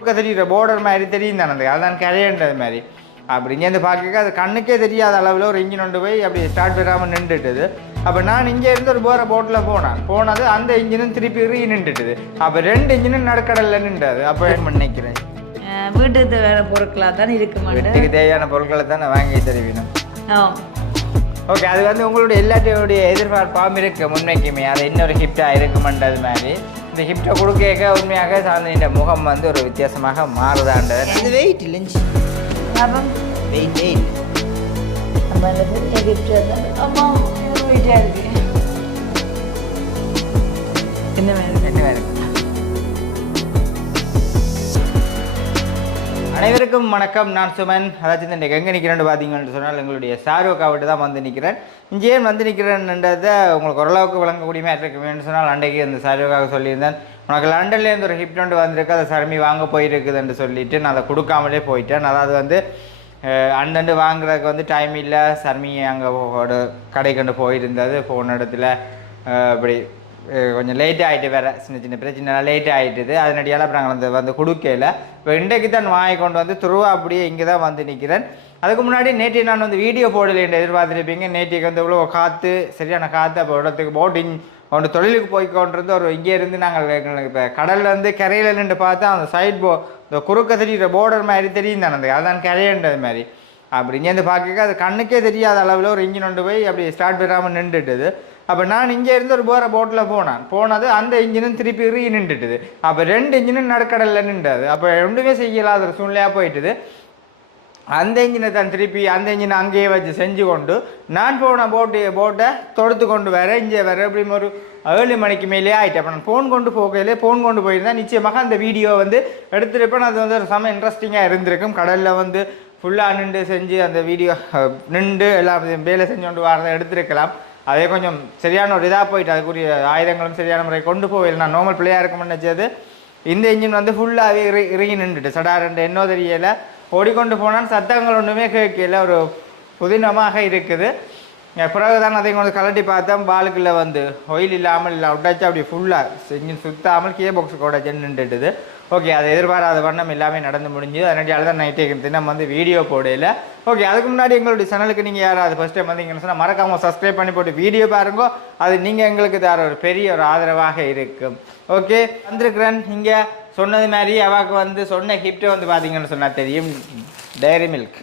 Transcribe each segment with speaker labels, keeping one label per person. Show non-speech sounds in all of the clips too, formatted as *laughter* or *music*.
Speaker 1: குறுக்க தெரியுற பார்டர் மாதிரி தெரியும் தானே அந்த அதான் கரையன்றது மாதிரி. அப்படி இங்கேருந்து பார்க்க அது கண்ணுக்கே தெரியாத அளவில் ஒரு இன்ஜின் கொண்டு போய் அப்படி ஸ்டார்ட் பண்ணாமல் நின்றுட்டுது. அப்போ நான் இங்கே இருந்து ஒரு போகிற போட்டில் போனேன். போனது அந்த இன்ஜினும் திருப்பி ரீ நின்றுட்டுது. அப்போ ரெண்டு இன்ஜினும் நடுக்கடலில் நின்றது. அப்போ என்ன நினைக்கிறேன்?
Speaker 2: வீட்டுக்கு வேற பொருட்களாக தான் இருக்க
Speaker 1: வீட்டுக்கு தேவையான பொருட்களை தான் வாங்கி தருவினோம். ஓகே அது வந்து உங்களுடைய எல்லாத்தையுடைய எதிர்பார்ப்பாகவும் இருக்கு. முன்னைக்குமே அது இன்னொரு ஹிப்டாக இருக்குமென்றது மாதிரி. இந்த ஹிப்டை கொடுக்க உண்மையாக சாந்தினின்ற முகம் வந்து ஒரு வித்தியாசமாக மாறுதான்றது அது வெயிட் இல்லைஞ்சு
Speaker 2: லாபம்
Speaker 1: வெயிட் வெயிட்
Speaker 2: நம்ம அந்த பெரிய gift
Speaker 1: அனைவருக்கும் வணக்கம். நான் சுமன். அதாச்சும் இன்றைக்கு எங்கே நிற்கிறேன்னு பார்த்தீங்கன்னு சொன்னால் எங்களுடைய சாருக்கா விட்டு தான் வந்து நிற்கிறேன் இங்கே ஏன் வந்து நிற்கிறேன்றதை உங்களுக்கு ஓரளவுக்கு விளங்கக்கூடிய மாதிரி இருக்குமேனு சொன்னால் அன்றைக்கு அந்த சாருக்காக சொல்லியிருந்தேன். உனக்கு லண்டன்லேருந்து ஒரு ஹிப் வந்திருக்கு. அதை சரமி வாங்க போயிருக்குதுன்னு சொல்லிட்டு நான் அதை கொடுக்காமலே போயிட்டேன். அதாவது வந்து அஹ், அண்டண்டு வாங்குறதுக்கு வந்து டைம் இல்லை. சர்மி அங்கே ஒரு கடை கொண்டு போயிருந்தது. போன இடத்துல அப்படி கொஞ்சம் லேட் ஆகிட்டு வேறு சின்ன சின்ன பிரச்சனைலாம் லேட் ஆகிட்டுது அதனடியால் அப்புறம் நாங்கள் வந்து வந்து கொடுக்கல. இப்போ இன்றைக்கு தான் வாங்கி கொண்டு வந்து துருவா அப்படியே இங்கே தான் வந்து நிற்கிறேன் அதுக்கு முன்னாடி நேற்று நான் வந்து வீடியோ போடல என்று எதிர்பார்த்துருப்பீங்க? நேற்றுக்கு வந்து இவ்வளோ காற்று சரியான காற்று அப்போ இடத்துக்கு போட்டிங் ஒன்று தொழிலுக்கு போய் கொண்டிருந்து ஒரு இங்கேருந்து நாங்கள் எங்களுக்கு இப்போ கடலில் வந்து கரையில் நின்று பார்த்தா அந்த சைட் போ இந்த குறுக்க தெரியுற போர்டர் மாதிரி தெரியும் தானே அந்த அதான் கரையன்றது மாதிரி. அப்படி இங்கேருந்து பார்க்க அது கண்ணுக்கே தெரியாத அளவில் ஒரு இன்ஜின் கொண்டு போய் அப்படி ஸ்டார்ட் பண்ணாமல் நின்றுட்டுது. அப்போ நான் இங்கே இருந்து ஒரு போகிற போட்டில் போனேன். போனது அந்த இன்ஜினும் திருப்பி ரீ நின்றுட்டுது. அப்போ ரெண்டு இன்ஜினும் நடுக்கடலில் நின்றது. அப்போ ரெண்டுமே செய்யலாத ஒரு சூழ்நிலையாக போயிட்டுது. அந்த இன்ஜினை தான் திருப்பி அந்த இன்ஜினை அங்கேயே வச்சு செஞ்சு கொண்டு நான் போன போட்டு போட்டை தொடுத்து கொண்டு வர இங்கே வர எப்படியும் ஒரு ஏழு மணிக்கு மேலே ஆகிட்டேன் அப்போ நான் ஃபோன் கொண்டு போகையிலே ஃபோன் கொண்டு போயிருந்தேன். நிச்சயமாக அந்த வீடியோ வந்து எடுத்துருப்பேன். அது வந்து ஒரு செம இன்ட்ரெஸ்டிங்காக இருந்திருக்கும். கடலில் வந்து ஃபுல்லாக நின்று செஞ்சு அந்த வீடியோ நின்று எல்லாம் வேலை செஞ்சு கொண்டு வரதை எடுத்திருக்கலாம். அதே கொஞ்சம் சரியான ஒரு இதாக போயிட்டு அதுக்குரிய ஆயுதங்களும் சரியான முறை கொண்டு போகல நான் நார்மல் பிள்ளையாக இருக்கும்னு நினச்சது இந்த இன்ஜின் வந்து ஃபுல்லாகவே இறி இறங்கி நின்றுட்டு. சடா ரெண்டு என்னோ தெரியலை. ஓடிக்கொண்டு போனால் சத்தங்கள் ஒன்றுமே கேட்கல. ஒரு புதினமாக இருக்குது. பிறகு பிறகுதான் அதை கொஞ்சம் கலட்டி பார்த்தேன் பாலுக்குள்ளே வந்து ஒயில் இல்லாமல் இல்லை உடைச்சு அப்படி ஃபுல்லாக இன்ஜின் சுத்தாமல் பாக்ஸ் பாக்ஸுக்கு உடைச்சு நின்றுட்டுது. ஓகே அது எதிர்பாராத வண்ணம் எல்லாமே நடந்து முடிஞ்சு அதனால தான் நைட்டே தினம் வந்து வீடியோ போடல. ஓகே அதுக்கு முன்னாடி எங்களுடைய சேனலுக்கு நீங்கள் யாராவது ஃபஸ்ட் டைம் வந்தீங்கன்னு சொன்னால் மறக்காமல் சப்ஸ்கிரைப் பண்ணி போட்டு வீடியோ பாருங்க. அது நீங்கள் எங்களுக்கு தர ஒரு பெரிய ஒரு ஆதரவாக இருக்கும். ஓகே வந்திருக்கிறேன். இங்கே சொன்னது மாதிரி அவாக்கு வந்து சொன்ன ஹிப்டை வந்து பார்த்தீங்கன்னு சொன்னால் தெரியும். டைரி மில்க்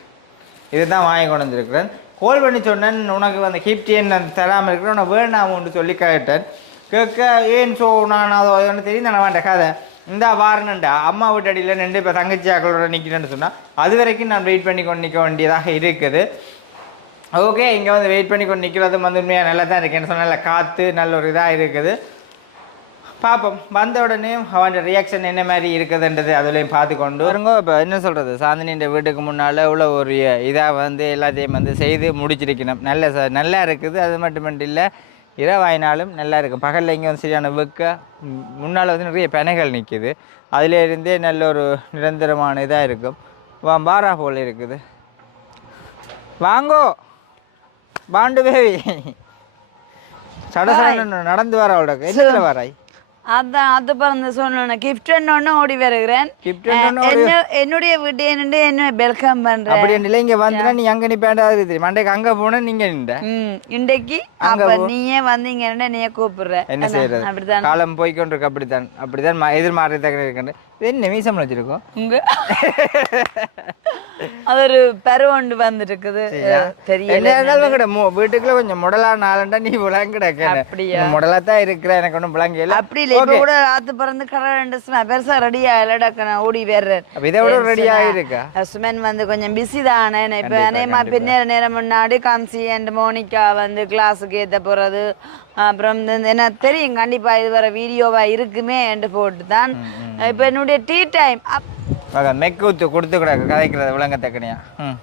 Speaker 1: இதுதான் வாங்கி கொண்டு வந்திருக்கிறேன். கோல் பண்ணி சொன்னேன். உனக்கு அந்த ஹிப்டியன் நான் தராமல் இருக்கிறேன்? உனக்கு ஒன்று சொல்லி கேட்டேன். கேட்க ஏன் ஸோ நான் அது ஒன்று தெரியும் நான் வேண்ட கதை. இந்த வாரணுண்டா அம்மா வீட்டு அடியில் நின்று இப்போ தங்கச்சி அக்களோட நிற்கிறேன்னு சொன்னால் அது வரைக்கும் நான் வெயிட் பண்ணி கொண்டு நிற்க வேண்டியதாக இருக்குது. ஓகே இங்கே வந்து வெயிட் பண்ணி கொண்டு நிற்கிறது வந்து உண்மையாக நல்லா தான் இருக்கேன்னு சொன்னால் நல்ல காற்று நல்ல ஒரு இதாக இருக்குது. பார்ப்போம் வந்த உடனே அவன் ரியாக்ஷன் என்ன மாதிரி இருக்குதுன்றது அதுலேயும் பார்த்து கொண்டு வருங்க இப்போ என்ன சொல்கிறது சாந்தினின்ற வீட்டுக்கு முன்னால் இவ்வளோ ஒரு இதாக வந்து எல்லாத்தையும் வந்து செய்து முடிச்சிருக்கணும். நல்ல ச நல்லா இருக்குது. அது மட்டும் இல்லை இரவாயினாலும் நல்லா இருக்கும் பகலில் இங்கே வந்து சரியான வெக்க முன்னால் வந்து நிறைய பெனைகள் நிற்கிது அதில் இருந்தே நல்ல ஒரு நிரந்தரமான இதாக இருக்கும். பாரா போல் இருக்குது. வாங்கோ! பாண்டு பேவி சடசடன்னு நடந்து வர அவளுக்கு. என்ன வராய்?
Speaker 2: அதான் அது பிறந்த சொன்னேன். கிஃப்ட் ஒன்று ஓடி வருகிறேன். என்னுடைய வீட்டு என்னண்டு என்ன வெல்கம் பண்றேன்.
Speaker 1: அப்படி இல்லை இங்க வந்துனா நீ அங்க நிப்பேண்டாது தெரியும் மண்டைக்கு அங்க போனா நீங்க நின்ற.
Speaker 2: இன்றைக்கு அப்ப நீயே வந்தீங்கன்னா நீயே கூப்பிடுற.
Speaker 1: என்ன செய்யறது
Speaker 2: அப்படிதான்
Speaker 1: காலம் போய்க்கொண்டிருக்கு அப்படித்தான். அப்படித்தான் எதிர்மாறி தக்க இருக்கின்ற. என்ன மீசம் வச்சிருக்கோம்
Speaker 2: உங்க அது ஒரு பருவண்டு வந்துட்டு இருக்குது தெரியல
Speaker 1: வீட்டுக்குள்ள கொஞ்சம் முடலா நாளண்டா நீ விளங்கிட
Speaker 2: அப்படியா?
Speaker 1: முடலா தான் இருக்கிற எனக்கு ஒன்றும் விளங்கல
Speaker 2: அப்படி இல்லை இப்ப கூட ஆத்து பிறந்து கடை ரெண்டு சும்மா பெருசா ரெடி ஆகலடக்க நான் ஓடி வேறேன்
Speaker 1: இதை விட ரெடியா இருக்கா
Speaker 2: சுமன் வந்து கொஞ்சம் பிஸி தானே இப்போ நேமா பின்னேற நேரம் முன்னாடி காம்சி அண்ட் மோனிகா வந்து கிளாஸுக்கு ஏற்ற போகிறது அப்புறம் என்ன தெரியும் கண்டிப்பா இது வர வீடியோவா இருக்குமே என்று போட்டு தான் இப்போ என்னுடைய டீ டைம்
Speaker 1: மக மெக்கூத்து கொடுத்து கூட கதைக்கிறது விளங்கத்தக்கனியா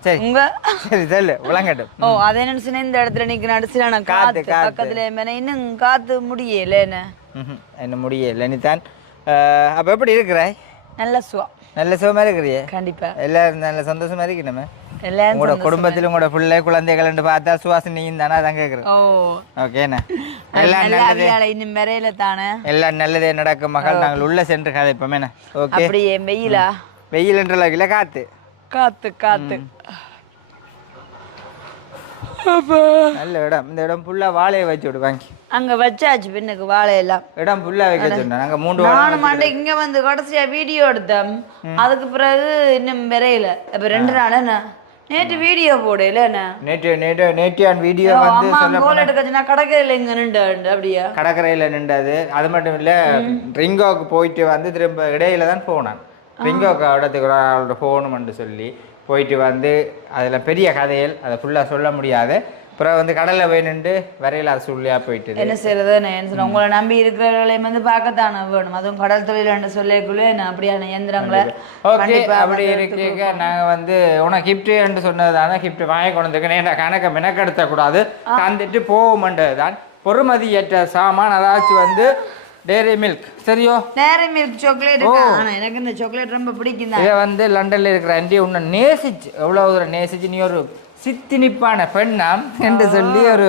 Speaker 1: சரி.
Speaker 2: உங்க?
Speaker 1: சரி சொல்லு விளங்கட்டும்.
Speaker 2: ஓ அதை நினைச்சுனே இந்த இடத்துல நடிச்சுல நான்
Speaker 1: காத்து,
Speaker 2: காத்து
Speaker 1: காத்து.
Speaker 2: பக்கத்துல இன்னும் காத்து முடியல என்ன?
Speaker 1: முடியல நீதான் அப்போ எப்படி இருக்கிறாய்
Speaker 2: நல்ல சுவம்
Speaker 1: நல்ல சுகமா இருக்கிறியே?
Speaker 2: கண்டிப்பா.
Speaker 1: எல்லாரும் நல்ல சந்தோஷமா இருக்கணுமே. உங்களோட குடும்பத்தில் உங்களோட பிள்ளை குழந்தைகள் பார்த்தா சுவாசினியும் தானே அதான் கேட்குறேன் ஓகேண்ணா எல்லாம்
Speaker 2: நல்ல
Speaker 1: நல்லது
Speaker 2: இன்னும் வரையில தானே
Speaker 1: எல்லாம் நல்லதே நடக்கும் மகள் நாங்கள் உள்ள சென்று கதைப்போமேண்ணா ஓகே
Speaker 2: அப்படியே வெயிலா
Speaker 1: வெயில் என்ற அளவுல காத்து
Speaker 2: காத்து காத்து
Speaker 1: நல்ல இடம் இந்த இடம் ஃபுல்லா வாழையை வச்சு விடு வாங்கி
Speaker 2: அங்க வச்சாச்சு பின்னுக்கு வாழையெல்லாம்
Speaker 1: இடம் ஃபுல்லா வைக்க சொன்னேன் மூன்று வாழை
Speaker 2: நானும் மண்டை இங்க வந்து கடைசியா வீடியோ எடுத்தேன் அதுக்கு பிறகு இன்னும் விரையில இப்ப ரெண்டு நாள் என்ன நேற்று வீடியோ போடல என்ன?
Speaker 1: நேற்று நேற்று நேற்றையான் வீடியோ வந்து சொல்ல
Speaker 2: கோல் எடுக்கச்சுன்னா கடற்கரையில இங்க நின்று அப்படியா?
Speaker 1: கடற்கரையில் நின்றது. அது மட்டும் இல்லை ரிங்கோக்கு போயிட்டு வந்து திரும்ப இடையில தான் போனான். ரிங்கோக்கு இடத்துக்கு ஆளோட போகணும்னு சொல்லி போயிட்டு வந்து அதில் பெரிய கதைகள் அதை ஃபுல்லாக சொல்ல முடியாது. அப்புறம் வந்து கடலில் போய் நின்று வரையில் சொல்லியா போயிட்டுது.
Speaker 2: என்ன செய்யறது என்ன சொல்ல உங்களை நம்பி இருக்கிறவர்களையும் வந்து பார்க்கத்தானே வேணும். அதுவும் கடல் தொழில் சொல்லக்குள்ளே என்ன அப்படியான இயந்திரங்களை
Speaker 1: ஓகே அப்படி இருக்கீங்க. நாங்கள் வந்து உனக்கு கிஃப்ட்டு சொன்னது தானே கிஃப்ட் வாங்கி கொண்டு வந்துருக்கேன். ஏன்னா கணக்கை மெனக்கெடுத்தக்கூடாது. தந்துட்டு போவோம்ன்றது தான் பொறுமதியற்ற சாமான் அதாச்சும் வந்து டேரி மில்க் சரியோ?
Speaker 2: நேரி மில்க் சாக்லேட் ஆனா எனக்கு இந்த சாக்லேட் ரொம்ப பிடிக்கும்
Speaker 1: இதை வந்து லண்டன்ல இருக்கிற ஆண்டி உன்னை நேசிச்சு. எவ்வளோ தூரம் நேசிச்சு நீ ஒரு சித்தினிப்பான பெண்ணாம் என்று சொல்லி ஒரு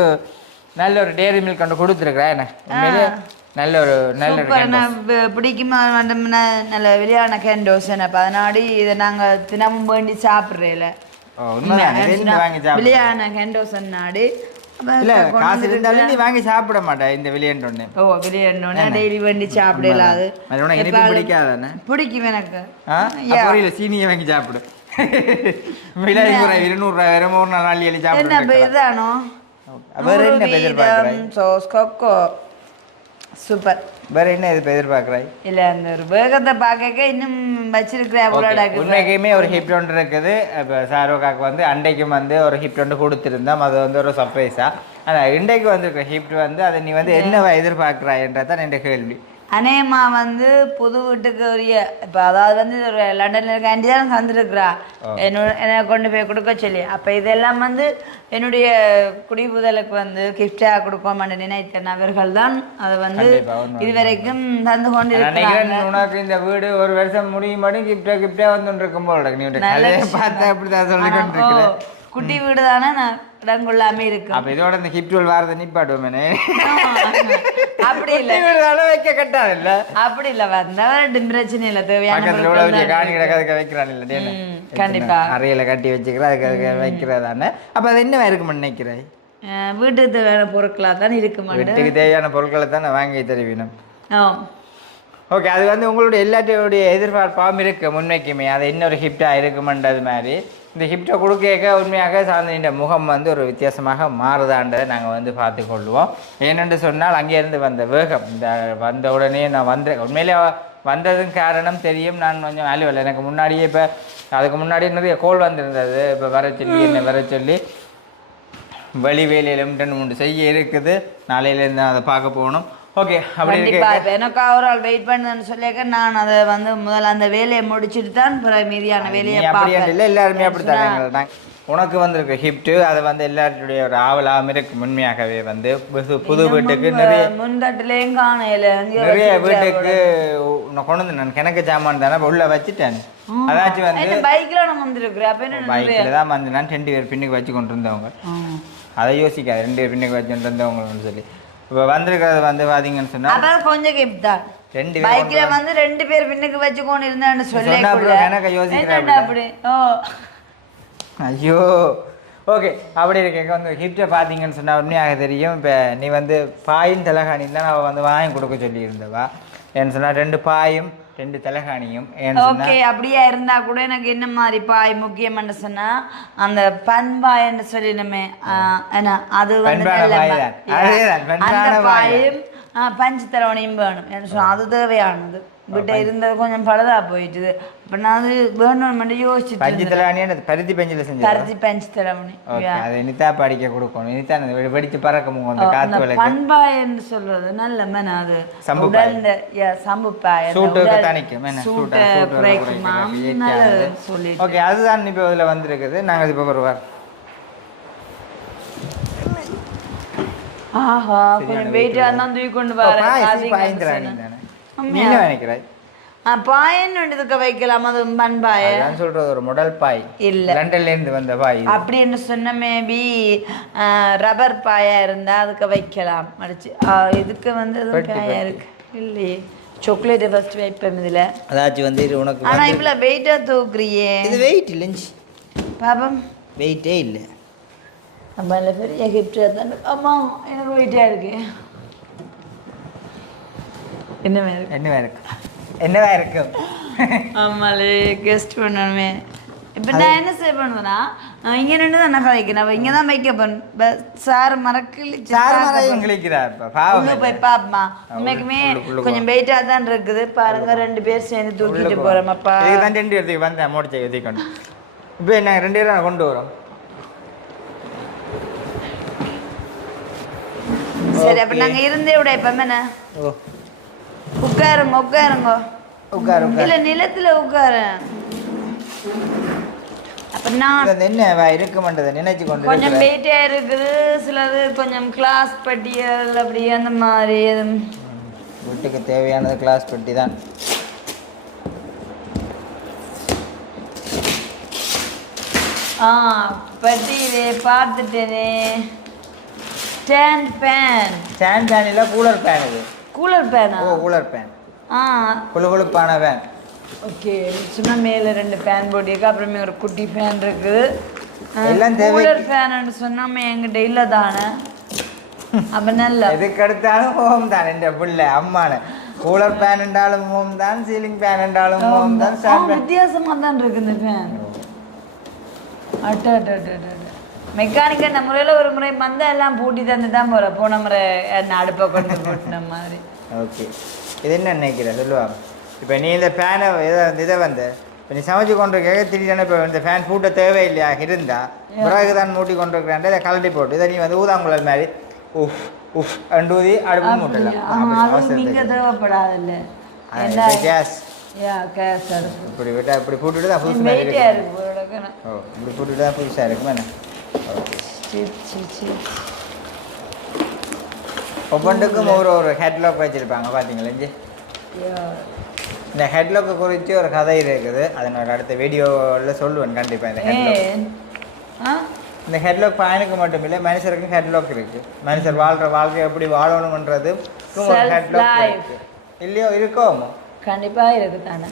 Speaker 1: நல்ல ஒரு டேரி மில்க் கொண்டு கொடுத்துருக்குறா என்ன? நல்ல ஒரு நல்ல
Speaker 2: பிடிக்குமா? வந்து ந- நல்ல வெளியான கேண்டோஸ் அப்போ அதனாடி இதை நாங்க தினமும் வேண்டி சாப்பிட்றேல. வெளியான கேண்டோஸ் நாடி
Speaker 1: இல்ல காசு இருந்தாலும் நீ வாங்கி சாப்பிட மாட்டேன் இந்த வெளியேன்னு
Speaker 2: ஓ வெளியான டெய்லி வேண்டி சாப்பிடல அது
Speaker 1: பிடிக்காதானே
Speaker 2: பிடிக்கும் எனக்கு.
Speaker 1: சீனியை வாங்கி சாப்பிடு. விலை குறை இருநூறுவா வேற மூணு நாள் நாள் எழுதி
Speaker 2: என்ன
Speaker 1: சாப்பிடு
Speaker 2: இப்ப இதானோ
Speaker 1: வேற என்ன எதிர்பார்க்குறாய்
Speaker 2: சோஸ் கொக்கோ சூப்பர்
Speaker 1: வேற என்ன இது எதிர்பார்க்குறாய்
Speaker 2: இல்ல அந்த ஒரு வேகத்தை பார்க்க இன்னும் வச்சிருக்கிற அவ்வளோடாக்கு
Speaker 1: உண்மைக்குமே ஒரு ஹிப் ஒன்று இருக்குது இப்போ சாரோக்காக்கு வந்து அண்டைக்கும் வந்து ஒரு ஹிப் ஒன்று கொடுத்துருந்தோம் அது வந்து ஒரு சர்ப்ரைஸா ஆனால் இண்டைக்கு வந்திருக்க ஹிப் வந்து அதை நீ வந்து என்னவா எதிர்பார்க்குறாய்ன்றதான் என் கேள்வி
Speaker 2: அநேகமா வந்து புது வீட்டுக்கு உரிய இப்போ அதாவது வந்து ஒரு லண்டன்ல இருக்க ஆண்டி தான் என்னோட என்னை கொண்டு போய் கொடுக்க சொல்லி. அப்போ இதெல்லாம் வந்து என்னுடைய குடிபுதலுக்கு வந்து கிஃப்டாக கொடுப்போம்னு நினைத்த நபர்கள் தான் அதை வந்து. இதுவரைக்கும் தந்து கொண்டு
Speaker 1: நான்
Speaker 2: இருக்கிறாங்க
Speaker 1: நினைக்கிறேன் உனக்கு இந்த வீடு ஒரு வருஷம் முடியும் மட்டும் கிஃப்டா கிஃப்டா வந்து இருக்கும் போல பார்த்தா அப்படிதான் சொல்லி
Speaker 2: குட்டி வீடு தானே நான் இடங்கொள்ளாம இருக்கும்.
Speaker 1: அப்ப இதோட இந்த கிஃப்ட் வாரத்தை நிப்பாட்டுவோமே
Speaker 2: அப்படி இல்ல.
Speaker 1: வைக்க கட்டாது இல்ல
Speaker 2: அப்படி இல்ல வந்தா ரெண்டும் பிரச்சனை இல்ல. தேவையான
Speaker 1: காணி
Speaker 2: இருக்கு.
Speaker 1: கிடக்கிறதுக்கு வைக்கிறான் இல்ல
Speaker 2: கண்டிப்பா.
Speaker 1: அறையில கட்டி வச்சுக்கிறா அதுக்கு வைக்கிறதானே அப்ப அது என்ன இருக்கும்னு நினைக்கிறாய்
Speaker 2: அஹ் வீட்டுக்கு தேவையான பொருட்களா தான் இருக்கு
Speaker 1: வீட்டுக்கு தேவையான பொருட்களை தானே வாங்கி தருவினும். ஓகே அது வந்து உங்களுடைய எல்லாத்தையுடைய எதிர்பார்ப்பாகவும் இருக்கு முன்மைக்குமே அது இன்னொரு ஹிப்டாக இருக்குமென்றது மாதிரி. இந்த ஹிப்டை கொடுக்க உண்மையாக சாந்தினியோட முகம் வந்து ஒரு வித்தியாசமாக மாறுதான்றதை நாங்கள் வந்து பார்த்துக்கொள்வோம். ஏனென்று சொன்னால் அங்கேருந்து வந்த வேகம் இந்த வந்த உடனே நான் வந்து உண்மையிலே வந்ததும் காரணம் தெரியும். நான் கொஞ்சம் அலுவல் எனக்கு முன்னாடியே இப்போ அதுக்கு முன்னாடி நிறைய கோல் வந்திருந்தது. இப்போ வர சொல்லி என்ன வர சொல்லி. வேலையிலும் ரெண்டு மூணு செய்ய இருக்குது. நாளையிலேருந்து அதை பார்க்க போகணும். ஓகே அப்படி இருக்க
Speaker 2: எனக்கு ஒரு ஆள் வெயிட் பண்ணுன்னு சொல்லியிருக்க நான் அதை வந்து முதல்ல அந்த வேலையை முடிச்சிட்டு தான் பிறகு மீதியான வேலையை
Speaker 1: நீ அப்படி
Speaker 2: பார்ப்பேன்.
Speaker 1: இல்லை எல்லாருமே அப்படி தராங்க உனக்கு வந்திருக்க ஹிப்ட்டு அது வந்து எல்லாருடைய ஒரு ஆவலாகவும் இருக்கு உண்மையாகவே வந்து புது புது வீட்டுக்கு நிறைய
Speaker 2: முன்தட்டுலேயும் காணையில
Speaker 1: நிறைய வீட்டுக்கு கொண்டு வந்து நான் கிணக்கு ஜாமான் தானே உள்ள வச்சுட்டேன். அதாச்சும் வந்து
Speaker 2: பைக்ல நான் வந்திருக்கிறேன்
Speaker 1: பைக்கில் தான் வந்து நான் ரெண்டு பேர் பின்னுக்கு வச்சு கொண்டு இருந்தவங்க. அதை யோசிக்காது. ரெண்டு பேர் பின்னுக்கு வச்சு கொண்டு இருந்தவங்கன்னு சொல்லி. இப்போ வந்திருக்கிறது வந்து பார்த்தீங்கன்னு சொன்னா
Speaker 2: அப்ப கொஞ்சம் கிஃப்ட் தான்
Speaker 1: ரெண்டு
Speaker 2: பைக்ல வந்து ரெண்டு பேர் பின்னுக்கு வச்சு கொண்டு இருந்தேன்னு சொல்லி
Speaker 1: கணக்க யோசிக்கிறேன்
Speaker 2: அப்படி? ஓ.
Speaker 1: ஐயோ. ஓகே அப்படி இருக்க. வந்து ஹிப்டை பார்த்தீங்கன்னு சொன்னால் உண்மையாக தெரியும். இப்போ நீ வந்து பாயும் தலகாணியும் தான் அவள் வந்து வாங்கி கொடுக்க சொல்லியிருந்தவா. ஏன்னு சொன்னால் ரெண்டு பாயும் ரெண்டு தலகாணியும். ஏன்னு
Speaker 2: ஓகே அப்படியே இருந்தா கூட எனக்கு என்ன மாதிரி பாய் முக்கியம்னு சொன்னா அந்த பண்பாய்ன்னு சொல்லிடுமே என்ன அது வந்து அந்த
Speaker 1: பாய்
Speaker 2: பாயும் பஞ்சு தரவணையும் வேணும். என்ன அது தேவையானது. விட்ட இருந்தது கொஞ்சம் பழுதா போயிட்டுது அப்ப நான் அது வேணும்னு யோசிச்சுட்டு
Speaker 1: பஞ்சு. தலகாணின்னு பருத்தி பஞ்சில் செஞ்சு
Speaker 2: கருத்தி பஞ்சு தரவணை
Speaker 1: ஓகே அதை இனித்தா படிக்க கொடுக்கணும் இனித்தா அந்த வெடி- வெடிச்சு பறக்கும் அந்த
Speaker 2: அந்த
Speaker 1: விளக்கு
Speaker 2: பண்பாய் என்று சொல்றது நல்ல மன அது
Speaker 1: சம்பு
Speaker 2: உடல் சம்புப்பாய் உடல்
Speaker 1: தணிக்கும்
Speaker 2: சூட்டை
Speaker 1: சூட்டை சூட்டு
Speaker 2: சொல்லி
Speaker 1: ஓகே அதுதான் இப்போ இதில் வந்திருக்குது நாங்கள் இப்போ வருவார்
Speaker 2: ஆஹா கொஞ்சம் வெயிட்டா இருந்தா தூக்கி கொண்டு வர
Speaker 1: பாயந்திராணி தானே நீ என்ன நினைக்கிறாய்
Speaker 2: பாயன்னு இதுக்கு வைக்கலாம் அது பண்பாய.
Speaker 1: அதான் சொல்றது ஒரு முதல் பாய்.
Speaker 2: இல்ல.
Speaker 1: லண்டன்ல இருந்து வந்த பாய்.
Speaker 2: அப்படின்னு சொன்ன மேபி ரப்பர் பாயா இருந்தா அதுக்கு வைக்கலாம். அடிச்சு இதுக்கு வந்து பாயா இருக்கு. இல்லையே. சாக்லேட் ஃபர்ஸ்ட் வைப்பேன் இதுல.
Speaker 1: அதாச்சும் வந்து உனக்கு
Speaker 2: ஆனா இவ்வளவு வெயிட்டா தூக்குறியே.
Speaker 1: இது வெயிட் இல்லைஞ்சி
Speaker 2: பாபம்.
Speaker 1: வெயிட்டே இல்லை.
Speaker 2: அப்ப நல்ல பெரிய கிஃப்ட் அம்மா எனக்கு வெயிட்டா இருக்கு. இருக்கு?
Speaker 1: என்னவா இருக்கு? என்னவா இருக்கும்
Speaker 2: ஆமாலே கெஸ்ட் பண்ணணுமே. இப்போ நான் என்ன செய்ய பண்ணுவேன்னா இங்கே நின்று தான் நான் கதைக்கிறேன் அப்போ இங்கே தான் வைக்க பண்ண. சார் மறக்கலி
Speaker 1: சார்
Speaker 2: உள்ள போய் பாப்பமா. உண்மைக்குமே கொஞ்சம் வெயிட்டா தான் இருக்குது. பாருங்க ரெண்டு பேர் சேர்ந்து தூக்கிட்டு
Speaker 1: இதுக்கு தான் ரெண்டு இடத்துக்கு வந்தேன். மோடிச்சை இப்போ என்ன ரெண்டு பேரும் கொண்டு வரோம்.
Speaker 2: சரி அப்ப நாங்க இருந்தே விட இப்ப என்ன?
Speaker 1: ஓ.
Speaker 2: உட்காருங்க உட்காருங்க.
Speaker 1: உட்காரு
Speaker 2: இல்ல நிலத்துல உட்காரு.
Speaker 1: என்ன இருக்குமன்றதை நினைச்சு கொண்டு
Speaker 2: கொஞ்சம். வெயிட்டா இருக்குது சிலது கொஞ்சம் கிளாஸ் பட்டியல் அப்படி அந்த மாதிரி
Speaker 1: வீட்டுக்கு தேவையானது கிளாஸ் பெட்டி தான்.
Speaker 2: ஆ பட்டியலே பார்த்துட்டேனே. ஸ்டாண்ட் ஃபேன்
Speaker 1: ஸ்டாண்ட் ஃபேன் இல்லை கூலர் ஃபேன் இது.
Speaker 2: கூலர் ஃபேனா
Speaker 1: ஓ கூலர் ஃபேன்
Speaker 2: ஆ.
Speaker 1: குழு குழுப்பான ஃபேன்
Speaker 2: ஓகே சும்மா மேலே ரெண்டு ஃபேன் போட்டிருக்கு அப்புறமே ஒரு குட்டி ஃபேன் இருக்குது
Speaker 1: எல்லாம் தேவை-
Speaker 2: கூலர் ஃபேன் சொன்னாம என்கிட்ட இல்லை தானே? அப்போ நல்ல.
Speaker 1: எதுக்கு எடுத்தாலும் ஹோம் தான் என்ற பிள்ளை அம்மான. கூலர் ஃபேன் என்றாலும் ஹோம் தான் சீலிங் ஃபேன் என்றாலும் ஹோம் தான்
Speaker 2: வித்தியாசமாக தான் இருக்கு இந்த ஃபேன் அட்ட அட்ட அட்ட அட்ட, அட்ட மெக்கானிக் அந்த முறையில் ஒரு முறை மந்த எல்லாம் பூட்டி தந்து தான் போகிற போன முறை அடுப்பை கொண்டு போட்டின மாதிரி.
Speaker 1: ஓகே. இது என்ன நினைக்கிற? சொல்லுவா. இப்போ நீ இந்த ஃபேனை இதை இதை வந்து இப்போ நீ சமைச்சு கொண்டு இருக்க திடீர்னு இப்போ இந்த ஃபேன் பூட்ட தேவையில்லையா? இருந்தா பிறகு தான் மூட்டி கொண்டு இருக்கிறான் இதை கலட்டி போட்டு. இதை நீ வந்து ஊதாங்குழல் மாதிரி உஃப் உஃப் அண்டு ஊதி அடுப்பு மூட்டலாம்.
Speaker 2: தேவைப்படாதுல்ல.
Speaker 1: கேஸ். இப்படி விட்டா இப்படி போட்டுட்டு தான் புதுசு. ஓ இப்படி போட்டுட்டு தான் புதுசாக இருக்கும் என்ன. ஒவ்வொன்றுக்கும் ஒரு ஒரு ஹெட்லாக் வச்சுருப்பாங்க பார்த்தீங்களா இஞ்சி. இந்த ஹெட்லாக்கு குறித்து ஒரு கதை இருக்குது. அதை நான் அடுத்த வீடியோவில் சொல்லுவேன் கண்டிப்பாக இந்த ஹெட்லாக் இந்த ஹெட்லாக் ஃபேனுக்கு மட்டும் இல்லை மனுஷருக்கும் ஹெட்லாக் இருக்கு. மனுஷர் வாழ்கிற வாழ்க்கை எப்படி
Speaker 2: Self
Speaker 1: ஹெட்லாக். இருக்கு. இல்லையோ இருக்கோமோ?
Speaker 2: கண்டிப்பா இருக்கு தானே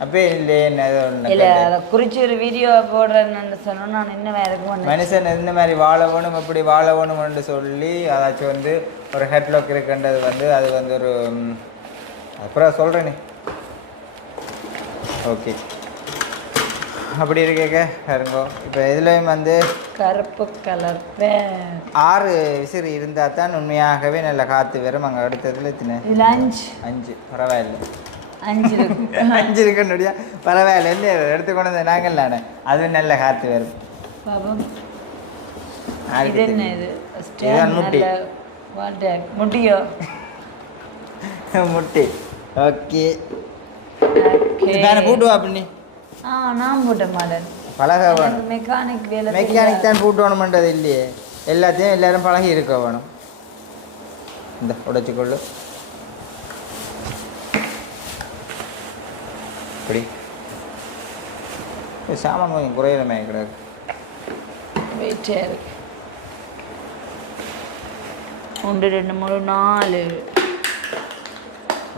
Speaker 1: அப்பே என்ன
Speaker 2: இல்ல. அதை குறிச்சு ஒரு வீடியோ போடுறேன்னு சொன்னா நான் இன்னும் வேற இருக்கும்
Speaker 1: மனுஷன் இந்த மாதிரி வாழ வேணும் எப்படி வாழ வேணும்னு சொல்லி அதாச்சும் வந்து ஒரு ஹெட்லாக் இருக்குன்றது வந்து அது வந்து ஒரு அப்புறம் சொல்கிறேனே ஓகே அப்படி இருக்கேக்க பாருங்கோ. இப்போ இதுலேயும் வந்து
Speaker 2: கருப்பு கலர்
Speaker 1: ஆறு விசிறி இருந்தால் தான் உண்மையாகவே நல்ல காற்று வரும். அங்கே அடுத்ததுல
Speaker 2: இதுல அஞ்சு.
Speaker 1: அஞ்சு. பரவாயில்ல.
Speaker 2: அஞ்சு *laughs*
Speaker 1: அஞ்சு இருக்குன்னுடைய பரவாயில்ல. என்ன எடுத்துக்கொண்டு வந்து நாங்கள் நானே அது நல்ல காற்று வரும்.
Speaker 2: இது என்ன? இது?
Speaker 1: முட்டி.
Speaker 2: முட்டியோ? *laughs*
Speaker 1: முட்டி. ஓகே. வேற பூட்டு வா பண்ணி
Speaker 2: ஆ நான் போட்ட மாடல்
Speaker 1: பழக வேணும்.
Speaker 2: மெக்கானிக் வேலை
Speaker 1: மெக்கானிக் தான் பூட்டு வேணுமென்றது இல்லையே. எல்லாத்தையும் எல்லாரும் பழகி இருக்க வேணும். இந்த உடைச்சிக்கொள்ளு இப்படி சாமான் கொஞ்சம் குறையிறமே கிடக்கு
Speaker 2: வெயிட்டே இருக்கு ஒன்று ரெண்டு மூணு நாலு.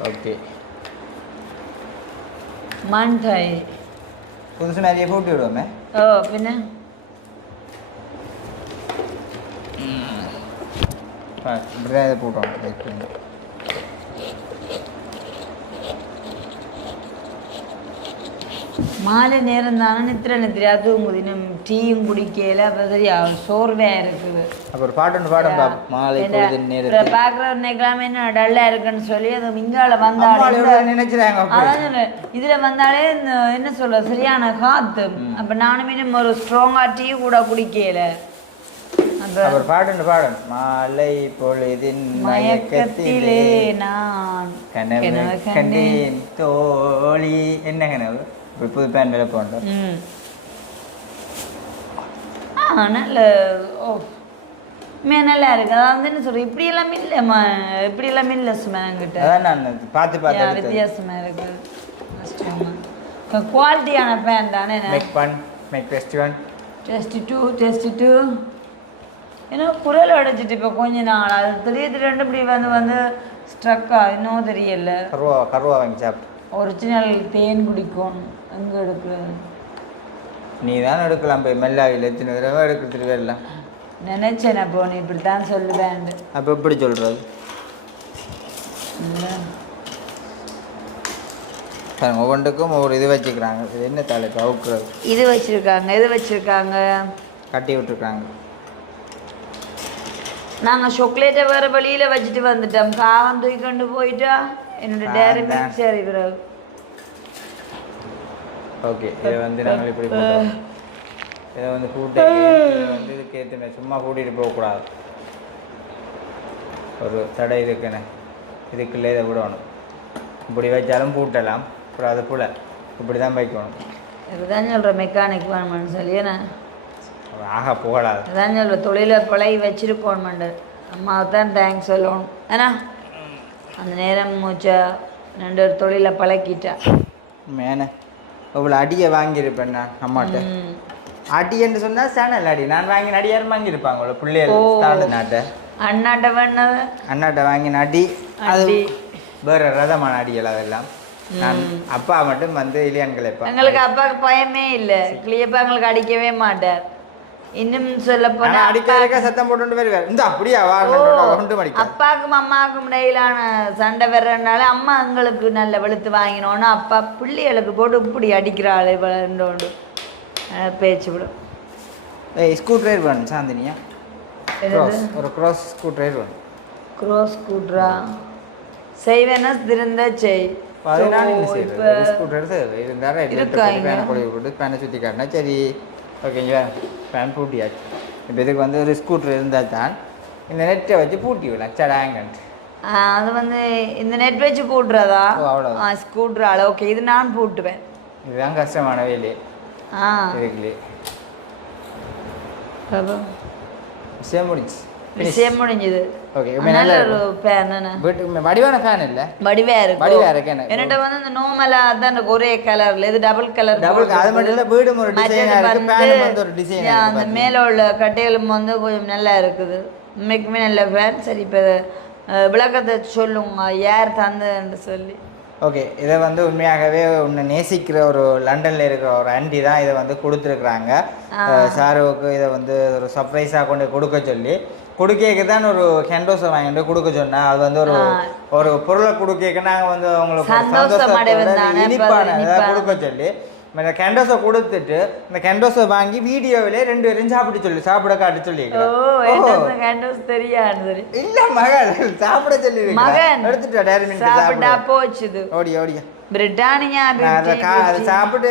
Speaker 1: ஓகே.
Speaker 2: மண்காய்
Speaker 1: புதுசு நிறைய பூட்டி விடுவோமே.
Speaker 2: ஓ பின்ன?
Speaker 1: ஆ, இப்படிதான் இதை போட்டோம் வெயிட் பண்ணி
Speaker 2: மாலை நேரம் தானே நித்திர நித்திரையா தூங்குது இன்னும் டீயும் குடிக்கல அப்போ சரியா சோர்வையா இருக்குது.
Speaker 1: அப்போ ஒரு பாட்டு பாடம் மாலை நேரத்தில்.
Speaker 2: பார்க்குறவர் நினைக்கலாமே என்ன டல்லா இருக்குன்னு சொல்லி அது மிங்கால வந்தாலே
Speaker 1: அப்படி.
Speaker 2: அதான். இதுல வந்தாலே என்ன சொல்ற சரியான காத்து. அப்ப நானுமே ஒரு ஸ்ட்ராங்கா டீ கூட குடிக்கல
Speaker 1: பாட்டு ஒன்று பாடும் மாலை பொழுதின்
Speaker 2: மயக்கத்திலே நான்
Speaker 1: கனவு.
Speaker 2: கண்டேன்.
Speaker 1: தோழி என்ன கனவு? புது பேண்ட் வேலை போண்டோம்
Speaker 2: ம். ஆ நல்ல ஓ. மே நல்லா இருக்கு. அதாவது என்ன சொல்ற இப்படி எல்லாம் இல்லைம்மா. இப்படி எல்லாம் இல்லை சும்மா என்கிட்ட.
Speaker 1: அதான் நான் பார்த்து பார்த்து
Speaker 2: வித்தியாசமா இருக்கு. குவாலிட்டியான ஃபேன் தானே
Speaker 1: mic one mic test one
Speaker 2: test two test two ஏன்னா குரல் அடைச்சிட்டு இப்போ கொஞ்ச நாள். அது திடீர் திடீர்னு இப்படி வந்து வந்து ஸ்ட்ரக்கா இன்னும் தெரியல.
Speaker 1: கருவா கருவா வாங்கி சாப்பிட்டு
Speaker 2: ஒரிஜினல் தேன் குடிக்கும். எங்கே எடுக்கிறது
Speaker 1: நீ தான் எடுக்கலாம் போய். மெல்லாவில் எத்தனை தடவை எடுக்கிறதுக்கு வரலாம்
Speaker 2: நினைச்சேன் அப்போ. நீ இப்படி தான் சொல்லுவேன்.
Speaker 1: அப்போ எப்படி சொல்கிறது பாருங்க ஒவ்வொன்றுக்கும் ஒவ்வொரு இது வச்சுக்கிறாங்க. இது என்ன தலைப்பு? அவுக்குறது.
Speaker 2: இது வச்சிருக்காங்க. இது வச்சிருக்காங்க?
Speaker 1: கட்டி விட்டுருக்காங்க.
Speaker 2: நாங்கள் சாக்லேட்டை வேறு வழியில் வச்சுட்டு வந்துட்டோம் காகம் தூக்கி கொண்டு போயிட்டா என்னோட டேரி மில்க் சரி பிறகு
Speaker 1: ஓகே இதை வந்து நாங்கள் இப்படி போட்டோம் இதை வந்து கூட்டி இதை வந்து இதுக்கு ஏற்றுமே சும்மா கூட்டிகிட்டு போகக்கூடாது ஒரு தடை இருக்குன்னு இதுக்குள்ளே இதை விடணும் இப்படி வச்சாலும் பூட்டலாம் அப்புறம் அது போல் இப்படி தான் வைக்கணும்
Speaker 2: இதுதான் சொல்கிற மெக்கானிக் வேணும்னு சொல்லி என்ன
Speaker 1: ஆக புகழாது.
Speaker 2: அதான் சொல்கிற தொழிலை பழகி வச்சிருக்கோணுமெண்டு அம்மாவுக்கு தான் தேங்க்ஸ் சொல்லணும். ஏன்னா அந்த நேரம் மூச்சா? ரெண்டு ஒரு தொழிலை பழக்கிட்டா?
Speaker 1: மேனே இவ்வளோ அடியை வாங்கியிருப்பேன் நான் அம்மாட்ட.
Speaker 2: ம்.
Speaker 1: அடின்னு சொன்னால் சேனல் அடி. நான் வாங்கின அடி யாரும் வாங்கியிருப்பாங்க இவ்வளோ பிள்ளைகள் நாட்டை
Speaker 2: அண்ணாட்ட வேணது
Speaker 1: அண்ணாட்ட வாங்கின அடி அது
Speaker 2: அடி.
Speaker 1: வேற ரதமான அடிகள் அதெல்லாம். நான் அப்பா மட்டும் வந்து இளையான்களை
Speaker 2: எங்களுக்கு அப்பாவுக்கு பயமே இல்லை. கிளியப்பா எங்களுக்கு அடிக்கவே மாட்டார். இன்னும் சொல்ல போனா
Speaker 1: அடிக்க அடிக்க சத்தம் போட்டு வருவார். இந்த அப்படியா? வா ஒன்று மடிக்க
Speaker 2: அப்பாவுக்கும் அம்மாவுக்கும் இடையிலான சண்டை வர்றதுனால அம்மா எங்களுக்கு நல்ல வெளுத்து வாங்கினோன்னு அப்பா பிள்ளைகளுக்கு போட்டு இப்படி அடிக்கிறாள் வளர்ந்தோண்டு பேச்சு விடும்.
Speaker 1: ஏய் ஸ்க்ரூ ட்ரைவர் வேணும் சாந்தினியா ஒரு க்ராஸ் ஸ்க்ரூ ட்ரைவர் வேணும்.
Speaker 2: க்ரோஸ் கூட்ரா செய்வேனா திருந்த செய்.
Speaker 1: என்ன
Speaker 2: So,
Speaker 1: செய்யறது ஸ்க்ரூ ட்ரைவர் இருந்தாரா பேனை சுற்றி காட்டினா சரி. ஓகே இங்கே பேன் பூட்டியாச்சு. இப்போ இதுக்கு வந்து ஒரு ஸ்கூட்டர் இருந்தால் தான் இந்த நெட்டை வச்சு பூட்டி விடலாம். சடாங்கன்ட்டு
Speaker 2: அது வந்து இந்த நெட் வச்சு கூட்டுறதா?
Speaker 1: ஓ, அவ்வளவுதான்.
Speaker 2: ஆ ஸ்கூட்ரால ஓகே இது நான் பூட்டுவேன்.
Speaker 1: இதுதான் கஷ்டமான வேலையே
Speaker 2: ஆ.
Speaker 1: இருக்குல்லே விஷயம் முடிச்சு
Speaker 2: விஷயம் முடிஞ்சது
Speaker 1: ஓகே
Speaker 2: நல்ல ஒரு ஃபேன்
Speaker 1: வீட்டுக்கு வடிவான ஃபேன் இல்லை
Speaker 2: வடிவா இருக்கும்
Speaker 1: வடிவா இருக்கு எனக்கு.
Speaker 2: வந்து இந்த நார்மலா தான் இந்த ஒரே கலர்ல இது டபுள் கலர்
Speaker 1: டபுள் அது மட்டும் இல்லை வீடும் ஒரு வந்து ஒரு டிசைன்
Speaker 2: அந்த மேல உள்ள கட்டைகளும் வந்து கொஞ்சம் நல்லா இருக்குது உண்மைக்குமே நல்ல ஃபேன் சரி இப்போ விளக்கத்தை சொல்லுங்க யார் தந்ததுன்னு சொல்லி
Speaker 1: ஓகே இதை வந்து உண்மையாகவே உன்னை நேசிக்கிற ஒரு லண்டனில் இருக்கிற ஒரு ஆண்டி தான் இதை வந்து கொடுத்துருக்குறாங்க சாருவுக்கு இதை வந்து ஒரு சர்ப்ரைஸாக கொண்டு கொடுக்க சொல்லி கொடுக்க தான் ஒரு ஹெண்டோஸை வாங்கிட்டு கொடுக்க சொன்னா. அது வந்து ஒரு ஒரு பொருளை கொடுக்க நாங்கள் வந்து அவங்களுக்கு
Speaker 2: சந்தோஷம்
Speaker 1: இனிப்பான கொடுக்க சொல்லி இந்த கெண்டோஸை கொடுத்துட்டு இந்த கெண்டோஸை வாங்கி வீடியோவிலே ரெண்டு பேரும் சாப்பிட சொல்லி சாப்பிட காட்ட சொல்லி
Speaker 2: கண்டோஸ் தெரியாது.
Speaker 1: இல்ல மகன் சாப்பிட சொல்லி
Speaker 2: மகன்.
Speaker 1: எடுத்துட்டா டேரி
Speaker 2: சாப்பிட்டா
Speaker 1: சாப்பிட.
Speaker 2: போச்சுது.
Speaker 1: ஓடியா ஓடியா
Speaker 2: பிரிட்டானியா
Speaker 1: அதை. சாப்பிட்டு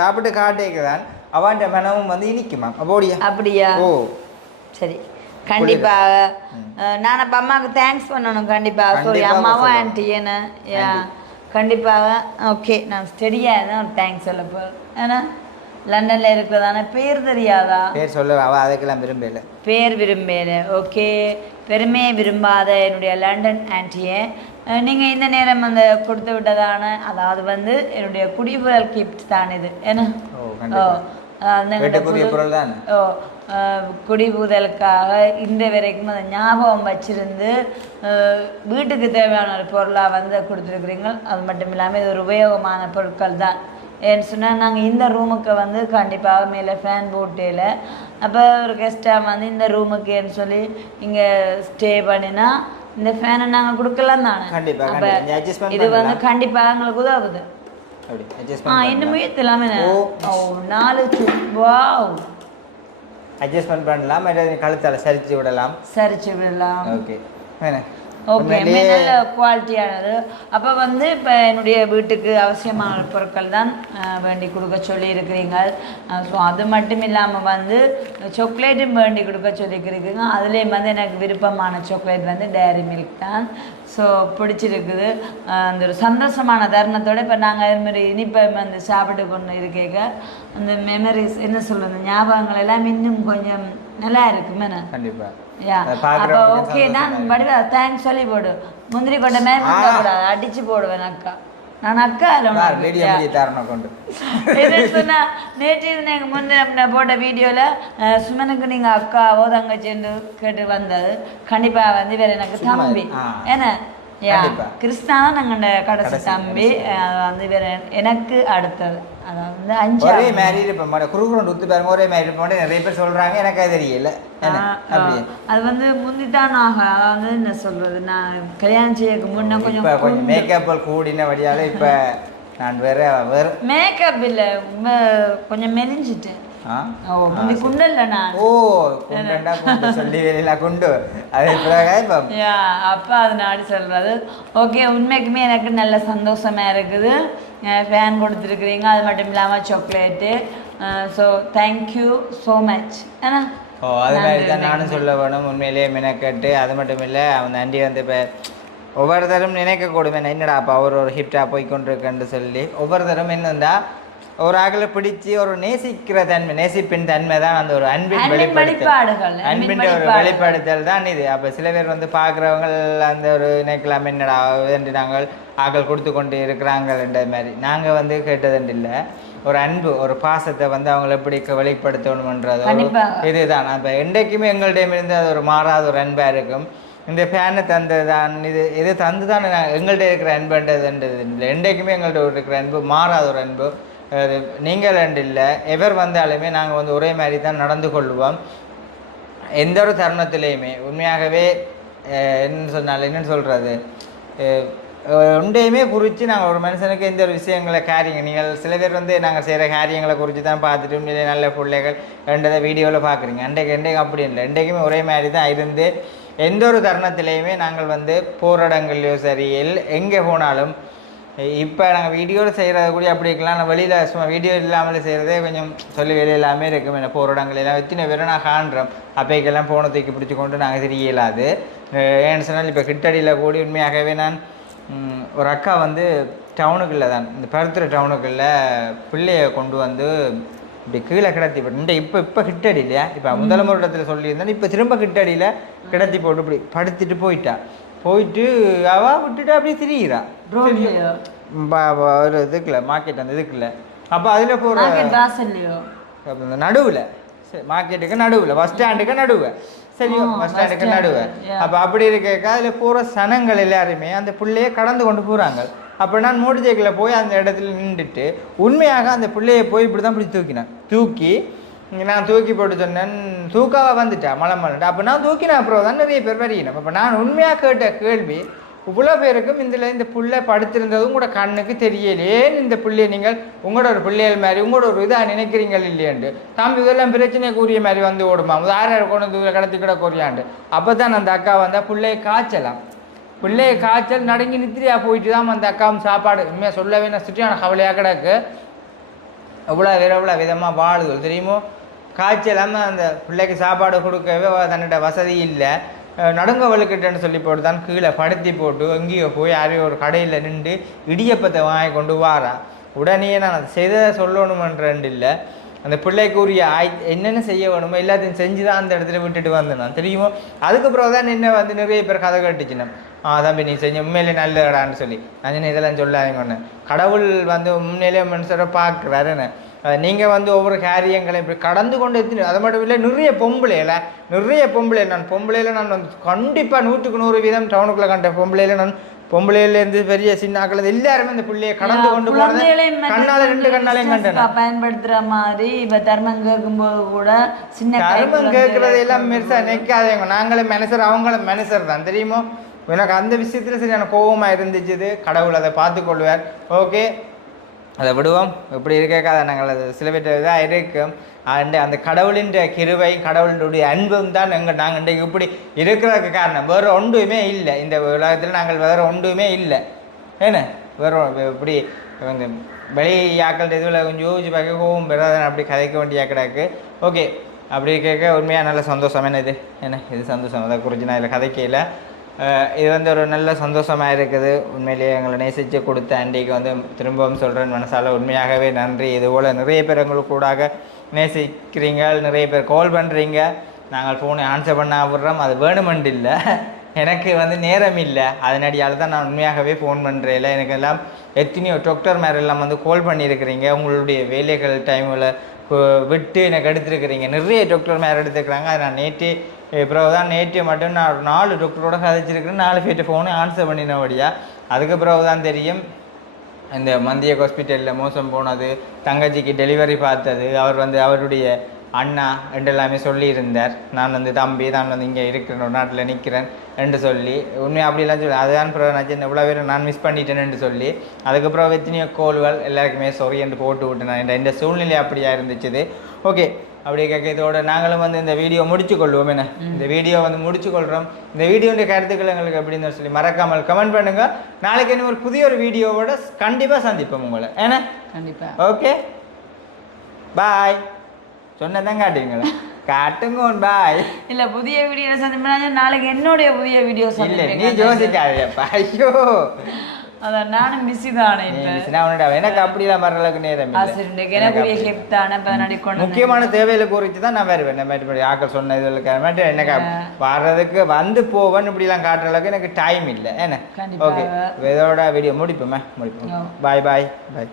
Speaker 1: சாப்பிட்டு காட்டேக்குதான் அவன்கிட்ட மனமும் வந்து இனிக்குமா? ஓடியா.
Speaker 2: அப்படியா?
Speaker 1: ஓ.
Speaker 2: சரி. கண்டிப்பாக நான் அப்போ அம்மாவுக்கு தேங்க்ஸ் பண்ணணும். கண்டிப்பாக சாரி
Speaker 1: கண்டிப்பாக
Speaker 2: அம்மாவும்
Speaker 1: சொல்லணும்.
Speaker 2: ஆன்ட்டி என்ன யா கண்டிப்பாக ஓகே நான் ஸ்டெடியாக தான் தேங்க்ஸ் சொல்ல போகிறேன் ஏன்னா லண்டனில் இருக்கிறதான பேர் தெரியாதா?
Speaker 1: பேர் சொல்ல அதுக்கெல்லாம் விரும்பல.
Speaker 2: பேர் விரும்பல. ஓகே பெருமையை விரும்பாத என்னுடைய லண்டன் ஆன்ட்டியை நீங்கள் இந்த நேரம் அந்த கொடுத்து விட்டதான அதாவது வந்து என்னுடைய குடிபுரல் கிஃப்ட் தான் இது. என்ன
Speaker 1: ஓ
Speaker 2: ஓ குடிபுதலுக்காக இந்த வரைக்கும் அதை ஞாபகம் வச்சிருந்து வீட்டுக்கு தேவையான ஒரு பொருளாக வந்து கொடுத்துருக்குறீங்க அது மட்டும் இல்லாமல் இது ஒரு உபயோகமான பொருட்கள் தான். ஏன்னு சொன்னால் நாங்கள் இந்த ரூமுக்கு வந்து கண்டிப்பாக மேலே ஃபேன் போட்டேல அப்போ ஒரு கெஸ்ட்டாக வந்து இந்த ரூமுக்குன்னு சொல்லி இங்கே ஸ்டே பண்ணினா இந்த ஃபேனை நாங்கள் கொடுக்கலாம் தானே? அப்ப இது வந்து. கண்டிப்பாக எங்களுக்கு உதவுது. ஆ இன்னும் முயற்சிலாமே
Speaker 1: ஓ.
Speaker 2: ஓ நாலு வாவ்
Speaker 1: அட்ஜஸ்ட்மெண்ட் பண்ணலாம் கழுத்தால சரிச்சு விடலாம்.
Speaker 2: சரிச்சு விடலாம்.
Speaker 1: ஓகே
Speaker 2: ஓகே நல்ல குவாலிட்டியானது அப்போ வந்து இப்போ என்னுடைய வீட்டுக்கு அவசியமான பொருட்கள் தான் வேண்டி கொடுக்க சொல்லி இருக்கிறீங்க ஸோ அது மட்டும் இல்லாமல் வந்து சாக்லேட்டும் வேண்டி கொடுக்க சொல்லியிருக்கிறீங்க. அதுலேயும் வந்து எனக்கு விருப்பமான சாக்லேட் வந்து டேரி மில்க் தான். ஸோ பிடிச்சிருக்குது. அந்த ஒரு சந்தோஷமான தருணத்தோட இப்போ நாங்கள் அதுமாதிரி இனிப்பை வந்து சாப்பிட்டு கொண்டு இருக்கேங்க. அந்த மெமரிஸ் என்ன சொல்கிறது ஞாபகங்கள் எல்லாம் இன்னும் கொஞ்சம் நல்லா இருக்குமே
Speaker 1: கண்டிப்பா.
Speaker 2: யா.
Speaker 1: அதை
Speaker 2: அப்போ ஓகே தான். வடிவா தேங்க்ஸ் சொல்லி போடு. முந்திரி கொண்ட மேம் அடிச்சு போடுவேன் அக்கா. நான் அக்கா சொன்னா நேற்று இது நீங்க முன்ன போட்ட வீடியோல அஹ், சுமனுக்கு நீங்க அக்காவோ தங்கச்சின்னு கேட்டு வந்தது. கண்டிப்பா வந்து வேற எனக்கு தம்பி. ஏன்னா. கிருஷ்ணா தான் நாங்க கடைசி தம்பி. வந்து வேற எனக்கு அடுத்தது. அது வந்து அஞ்சு
Speaker 1: ஒரே மாதிரி இருப்ப மாட்டேன். குறுகுறோண்டு உத்து பாருங்க. ஒரே மாதிரி இருப்ப மாட்டேன். நிறைய பேர் சொல்றாங்க. எனக்கு அது தெரியல.
Speaker 2: அது வந்து முந்தித்தான் ஆக அதாவது என்ன சொல்றது? நான் கல்யாணம் செய்யக்கு முன்ன கொஞ்சம்
Speaker 1: கொஞ்சம் மேக்கப் கூடின வழியால இப்ப *laughs* நான் வேற வேற.
Speaker 2: மேக்கப் இல்ல. கொஞ்சம் மெலிஞ்சிட்டேன். *laughs* யா அப்பா அதனாடி சொல்றது ஓகே உண்மைக்குமே எனக்கு நல்ல சந்தோஷமா இருக்குது. ஃபேன் கொடுத்துருக்குறீங்க. அது மட்டும் இல்லாமல் chocolate so thank you so much ஏன்னா
Speaker 1: ஓ அது மாதிரி தான் நானும் சொல்ல வேணும் உண்மையிலேயே மெனக்கட்டு. அது மட்டும் இல்லை அவன் ஆண்டி வந்து இப்போ ஒவ்வொருத்தரும் நினைக்கக்கூடும். என்ன என்னடா அப்போ அவர் ஒரு ஹிட்டாக போய் கொண்டிருக்கேன்னு சொல்லி. ஒவ்வொருத்தரும் என்னந்தா ஒரு ஆக்களை பிடிச்சி ஒரு நேசிக்கிற தன்மை நேசிப்பின் தன்மை தான் அந்த ஒரு அன்பின்
Speaker 2: வெளிப்பாடுகள், அன்பின்
Speaker 1: ஒரு. வெளிப்படுத்தல் தான் இது. அப்போ சில பேர் வந்து பார்க்குறவங்க அந்த ஒரு நினைக்கலாம் என்னடா என்று நாங்கள் ஆக்கள் கொடுத்து கொண்டு இருக்கிறாங்கன்ற மாதிரி. நாங்கள் வந்து கேட்டதுண்டு இல்லை. ஒரு அன்பு ஒரு பாசத்தை வந்து அவங்கள எப்படி
Speaker 2: கண்டிப்பா.
Speaker 1: இதுதான். அப்போ என்றைக்குமே எங்கள்கிட்ட இருந்து அது ஒரு மாறாத ஒரு அன்பாக இருக்கும். இந்த ஃபேனை தந்ததான் இது இது தந்து தான் எங்கள்கிட்ட இருக்கிற அன்புன்றதுன்றது. இல்லை என்றைக்குமே எங்கள்கிட்ட இருக்கிற அன்பு மாறாத ஒரு அன்பு. நீங்கள் ரெண்டு இல்லை. எவர் வந்தாலுமே நாங்கள் வந்து ஒரே மாதிரி தான் நடந்து கொள்வோம் எந்த ஒரு தருணத்திலையுமே. உண்மையாகவே என்னன்னு என்ன சொன்னாலும் என்னன்னு சொல்கிறது ஒன்றையுமே குறித்து நாங்கள் ஒரு மனுஷனுக்கு எந்த ஒரு விஷயங்களை காரியங்கள் நீங்கள் சில பேர் வந்து நாங்கள் செய்கிற காரியங்களை குறித்து தான் பார்த்துட்டு உண்மையிலே நல்ல பிள்ளைகள் ரெண்டதை வீடியோவில் பார்க்குறீங்க. அன்றைக்கு அன்றைக்கு அப்படி இல்லை. இன்றைக்குமே ஒரே மாதிரி தான் இருந்து எந்த ஒரு தருணத்திலையுமே நாங்கள் வந்து போராடங்கள்லையோ சரி எல் எங்கே போனாலும் இப்போ நாங்கள் வீடியோவில் செய்கிறத கூட அப்படி இருக்கலாம். நான் வெளியில் சும்மா வீடியோ இல்லாமல் செய்கிறதே கொஞ்சம் சொல்லி வெளியே எல்லாமே இருக்கும். என்ன போராடங்கள் எல்லாம் எத்தனை பேரை நான் காண்றோம் அப்பைக்கெல்லாம் போனை தூக்கி பிடிச்சி கொண்டு நாங்கள் தெரிய இயலாது ஏன்னு சொன்னால் இப்போ கிட்டடியில் கூடி உண்மையாகவே நான் ஒரு அக்கா வந்து டவுனுக்குள்ளே தான். இந்த பருத்துறை டவுனுக்குள்ள பிள்ளைய கொண்டு வந்து இப்படி கீழே கிடத்தி போட்டு இந்த இப்போ இப்போ கிட்டடி இல்லையா இப்போ முதல் முறையில் சொல்லியிருந்தேன். இப்போ திரும்ப கிட்டடியில் கிடத்தி போட்டு இப்படி படுத்துட்டு போயிட்டா. போயிட்டு அவ விட்டுட்டு அப்படியே திரியிறா. ஒரு இதுக்குல மார்க்கெட் அந்த இதுக்குல. அப்போ அதில் போகிற நடுவில். சரி மார்க்கெட்டுக்கு நடுவில் பஸ் ஸ்டாண்டுக்கு நடுவு சரி பஸ் ஸ்டாண்டுக்கு
Speaker 2: stand,
Speaker 1: நடுவு
Speaker 2: yeah.
Speaker 1: அப்போ அப்படி இருக்க அதில் போகிற சனங்கள் எல்லாருமே அந்த பிள்ளைய கடந்து கொண்டு போகிறாங்க அப்போ நான் மோட்டர் சைக்கிளில் போய் அந்த இடத்துல நின்றுட்டு உண்மையாக அந்த பிள்ளைய போய் இப்படி தான் இப்படி தூக்கினேன். தூக்கி நான் தூக்கி போட்டு சொன்னேன் தூக்காவா வந்துட்டா மலை மலை அப்போ நான் தூக்கினேன் அப்புறம் தான் நிறைய பேர் வரையினேன் அப்போ நான் உண்மையாக கேட்ட கேள்வி இவ்வளோ பேருக்கும் இதில் இந்த புள்ளை படுத்திருந்ததும் கூட கண்ணுக்கு தெரியலையே இந்த பிள்ளையை நீங்கள் உங்களோட ஒரு பிள்ளைகள் மாதிரி உங்களோட ஒரு இதாக நினைக்கிறீங்கள் இல்லையாண்டு? தம்பி இதெல்லாம் பிரச்சனைக்குரிய மாதிரி வந்து ஓடுமா? யார் கொண்டு தூரம் கடத்தி கிட கூறியாண்டு அப்போ தான் அந்த அக்கா வந்தால் பிள்ளைய காய்ச்சலாம். பிள்ளையை காய்ச்சல் நடுங்கி நித்திரியா போயிட்டு தான் அந்த அக்காவும் சாப்பாடு. உண்மையாக சொல்லவே நான் சுற்றியான கவலையாக கிடக்கு. எவ்வளோ வேற எவ்வளோ விதமாக வாழுது தெரியுமோ? காய்ச்சலாமல் அந்த பிள்ளைக்கு சாப்பாடு கொடுக்கவே அவ தன்னிட வசதி இல்லை. நடுங்க வலுக்கிட்டேன்னு சொல்லி போட்டு தான் கீழே படுத்தி போட்டு எங்கேயோ போய் யாரையோ ஒரு கடையில் நின்று இடியப்பத்தை வாங்கி கொண்டு வாரான். உடனே நான் அதை செய்த சொல்லணுமன்றேன் இல்லை அந்த பிள்ளைக்கு உரிய ஆய் என்னென்ன செய்ய வேணுமோ எல்லாத்தையும் செஞ்சு தான் அந்த இடத்துல விட்டுட்டு வந்தேன் நான். தெரியுமோ? அதுக்கப்புறம் தான் என்ன வந்து நிறைய பேர் கதை கட்டுச்சுனேன். ஆ தம்பி நீ செஞ்ச உண்மையிலே நல்லடான்னு சொல்லி. நான் இதெல்லாம் சொல்லாதீங்க ஒன்று கடவுள் வந்து உண்மையிலே மனுஷரை பார்க்குறாருன்னு நீங்கள் வந்து ஒவ்வொரு காரியங்களையும் இப்படி கடந்து கொண்டு எத்தனை அது மட்டும் இல்லை நிறைய பொம்பளையில நிறைய பொம்பளை நான் பொம்பளையில நான் வந்து கண்டிப்பாக நூற்றுக்கு நூறு வீதம் டவுனுக்குள்ளே கண்ட பொம்பளையில நான் பொம்பளையிலேருந்து பெரிய சின்ன ஆக்கள் எல்லாருமே இந்த பிள்ளையை கடந்து கொண்டு போனது. கண்ணால ரெண்டு கண்ணாலையும் கண்டேன்
Speaker 2: பயன்படுத்துற மாதிரி இப்ப தர்மம் கேட்கும்போது கூட சின்ன குழந்தைகளை
Speaker 1: கேட்கறது எல்லாம் மெருசா நிற்காதேங்க நாங்களும் மனுஷர் அவங்களும் மனுஷர் தான். தெரியுமோ? எனக்கு அந்த விஷயத்துல சரியான கோபமா இருந்துச்சு. கடவுள் அதை பார்த்து கொள்வார் ஓகே அதை விடுவோம். இப்படி இருக்காத நாங்கள் அது சில பேர் இதாக இருக்கும் அண்ட் அந்த கடவுளின் கிருவை கடவுளுடைய அன்பும் தான் எங்கள் நாங்கள் இன்றைக்கு இப்படி இருக்கிறதுக்கு காரணம். வேறு ஒன்றுமே இல்லை. இந்த உலகத்தில் நாங்கள் வேறு ஒன்றுமே இல்லை. என்ன? வேறு இப்படி இந்த வெளியாக்கள் இதுவில் கொஞ்சம் யோசிச்சு பார்க்க கோவம் பெறாத அப்படி கதைக்க வேண்டிய கிடக்கு. ஓகே. அப்படி கேட்க உண்மையாக நல்ல சந்தோஷம். என்ன இது என்ன? இது சந்தோஷம். அதை குறித்து நான் இதில் கதைக்கையில். இது வந்து ஒரு நல்ல சந்தோஷமாக இருக்குது. உண்மையிலேயே எங்களை நேசித்து கொடுத்த அண்டிக்கு வந்து திரும்பவும் சொல்கிறேன் மனசால் உண்மையாகவே நன்றி. இதுபோல் நிறைய பேர் எங்களுக்கு கூடாக நேசிக்கிறீங்க நிறைய பேர் கால் பண்ணுறீங்க நாங்கள் ஃபோனை ஆன்சர் பண்ண விடுறோம். அது வேணுமென்று இல்லை எனக்கு வந்து நேரம் இல்லை. அதனடியால் தான் நான் உண்மையாகவே ஃபோன் பண்ணுறேன் எனக்கு எல்லாம் எத்தனையோ டாக்டர் மேரெல்லாம் வந்து கால் பண்ணியிருக்கிறீங்க. உங்களுடைய வேலைகள் டைமில் விட்டு எனக்கு எடுத்துருக்கிறீங்க. நிறைய டாக்டர் மேர் எடுத்துருக்குறாங்க. அதை நான் நேற்று பிறகு தான் நேற்று மட்டும் நான் நாலு டாக்டரோட கதைச்சிருக்கிறேன் நாலு பேர்ட்ட ஃபோனு ஆன்சர் பண்ணினபடியா. அதுக்கு பிறகு தான் தெரியும் இந்த மந்திய ஹாஸ்பிட்டலில் மோசம் போனது தங்கச்சிக்கு டெலிவரி பார்த்தது அவர் வந்து அவருடைய அண்ணா என்று எல்லாமே சொல்லியிருந்தார். நான் வந்து தம்பி நான் வந்து இங்கே இருக்கிறேன் ஒரு நாட்டில் நிற்கிறேன் என்று சொல்லி உண்மை அப்படிலாம் சொல்லி அதுதான் பிறகு நான் சின்ன இவ்வளோ பேர் நான் மிஸ் பண்ணிட்டேன்னு சொல்லி அதுக்கப்புறம் எத்தனையோ கோல்கள் எல்லாருக்குமே சொறி என்று போட்டு விட்டேன் இந்த இந்த சூழ்நிலை அப்படியா இருந்துச்சு ஓகே அப்படி கேட்க இதோட நாங்களும் வந்து இந்த வீடியோ முடிச்சு கொள்வோம் என்ன இந்த வீடியோ வந்து முடிச்சு கொள்கிறோம் இந்த வீடியோடைய கருத்துக்கள் எங்களுக்கு எப்படின்னு சொல்லி மறக்காமல் கமெண்ட் பண்ணுங்க. நாளைக்கு இன்னும் ஒரு புதிய ஒரு வீடியோவோட கண்டிப்பாக சந்திப்போம் உங்களை. ஏன்னா
Speaker 2: கண்டிப்பா.
Speaker 1: ஓகே பாய் சொன்னதான் காட்டுவீங்களா? *laughs* காட்டுங்க பாய்
Speaker 2: இல்ல புதிய வீடியோ சந்திப்பா நாளைக்கு என்னுடைய புதிய வீடியோ
Speaker 1: இல்லை நீ யோசிக்காதப்பா ஐயோ.
Speaker 2: அதான் நானும் பிஸி தானே
Speaker 1: எனக்கு அப்படிலாம் வர அளவுக்கு நேரம் முக்கியமான தேவையில குறித்து தான் நான் வருவேன். இப்படி ஆக்கள் சொன்ன மாதிரி எனக்கு வர்றதுக்கு வந்து போவேன். இப்படிலாம் காட்டுற அளவுக்கு எனக்கு டைம் இல்லை. என்ன. ஓகே இதோட வீடியோ முடிப்போமே? முடிப்போம். பாய் பாய் பாய்